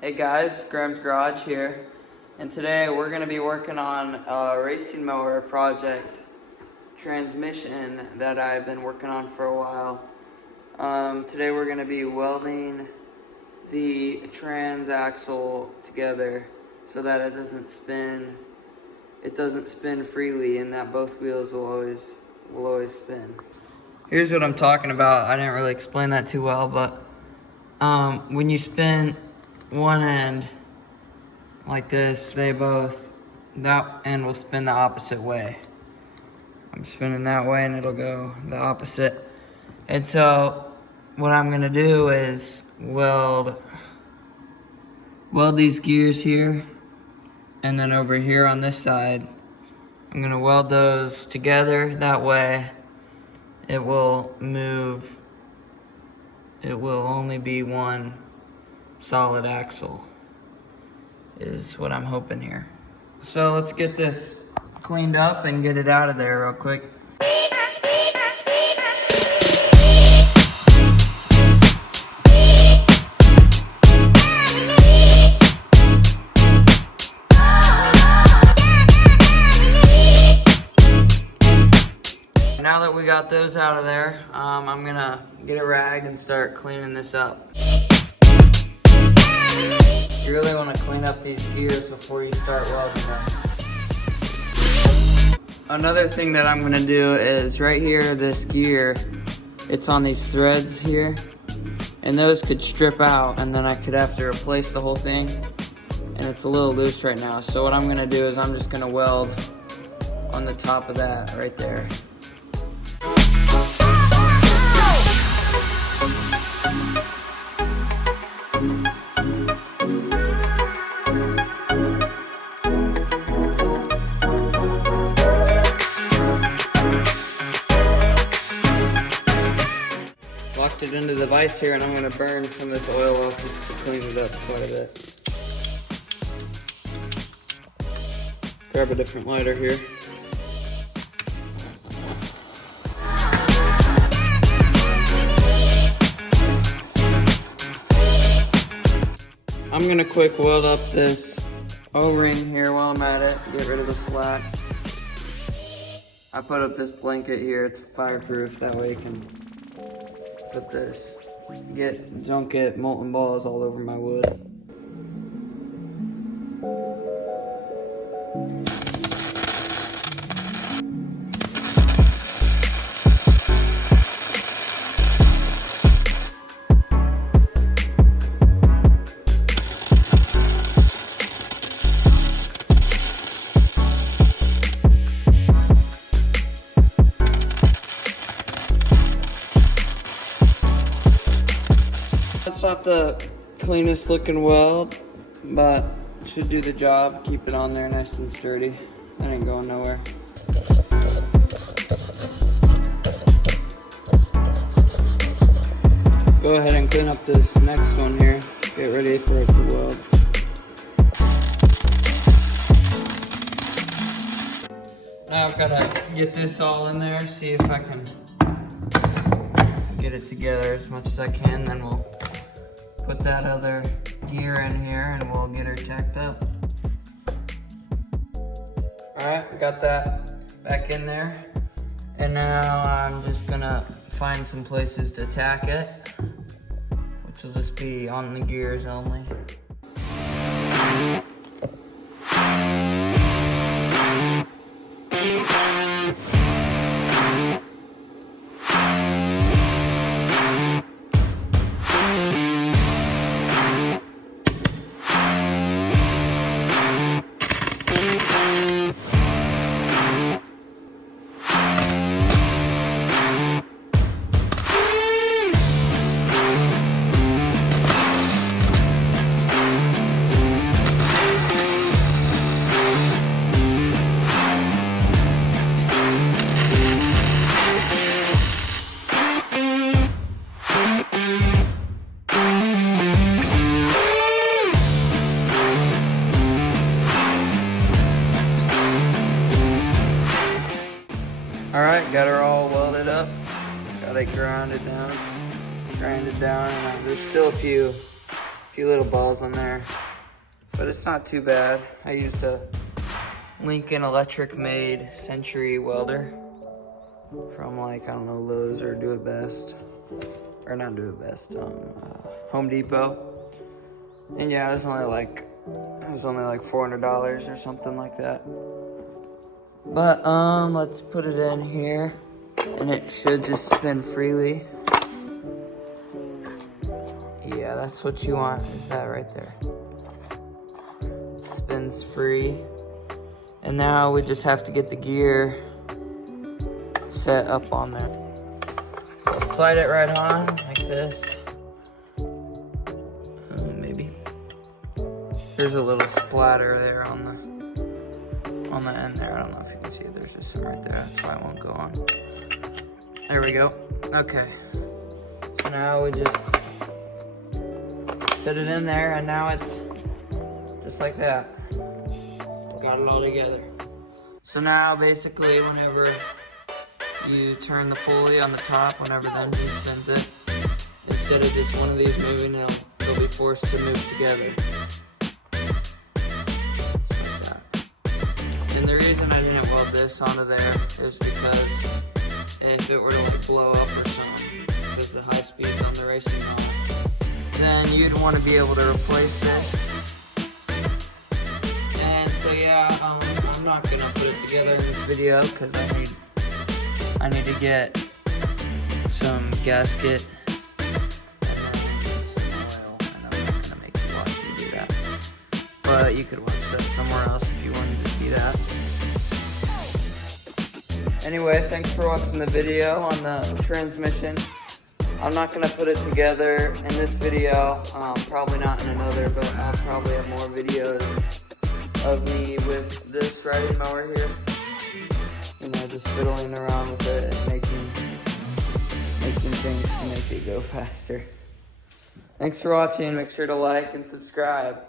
Hey guys, Graham's Garage here, and today we're going to be working on a racing mower project transmission that I've been working on for a while. Today we're going to be welding the transaxle together so that it doesn't spin freely, and that both wheels will always spin. Here's what I'm talking about. I didn't really explain that too well, but when you spin one end like this, that end will spin the opposite way. I'm spinning that way and it'll go the opposite. And so what I'm gonna do is weld these gears here, and then over here on this side, I'm gonna weld those together. That way it will move, it will only be one solid axle is what I'm hoping here. So let's get this cleaned up and get it out of there real quick. Now that we got those out of there, I'm gonna get a rag and start cleaning this up. You really want to clean up these gears before you start welding them. Another thing that I'm going to do is right here, this gear, it's on these threads here, and those could strip out, and then I could have to replace the whole thing, and it's a little loose right now. So what I'm going to do is I'm just going to weld on the top of that right there. Locked it into the vise here, and I'm going to burn some of this oil off just to clean it up quite a bit. Grab a different lighter here. I'm going to quick weld up this O-ring here while I'm at it, get rid of the slack. I put up this blanket here, it's fireproof, that way you can put this, don't get molten balls all over my wood. It's not the cleanest looking weld, but should do the job. Keep it on there nice and sturdy. That ain't going nowhere. Go ahead and clean up this next one here. Get ready for it to weld. Now I've got to get this all in there, see if I can get it together as much as I can, then we'll put that other gear in here and we'll get her tacked up. Alright, got that back in there. And now I'm just gonna find some places to tack it, which will just be on the gears only. Alright, got her all welded up. Got it grinded down. And there's still a few few little balls on there, but it's not too bad. I used a Lincoln Electric made Century welder from like, I don't know, Lowe's or Do It Best, or not Do It Best, Home Depot. And yeah, it was only like $400 or something like that. But let's put it in here, and it should just spin freely. Yeah, that's what you want, is that right there. Spins free. And now we just have to get the gear set up on there. Let's slide it right on like this. Maybe. There's a little splatter there on the end there. I don't know if you can see it. There's just some right there. That's why it won't go on. There we go. Okay. So now we just set it in there, and now it's just like that. Got it all together. So now basically whenever you turn the pulley on the top, whenever the engine spins it, instead of just one of these moving, they'll be forced to move together. Just like that. And the reason I didn't weld this onto there is because if it were to like blow up or something, because the high speed's on the racing model, then you'd want to be able to replace this. And so yeah, I'm not gonna put it together in this video because I need to get some gasket and then some oil, and I'm not gonna make you watch me do that. But you could watch that somewhere else if you wanted to see that. Anyway, thanks for watching the video on the transmission. I'm not gonna put it together in this video, probably not in another, but I'll probably have more videos of me with this riding mower here. You know, just fiddling around with it and making things to make it go faster. Thanks for watching. Make sure to like and subscribe.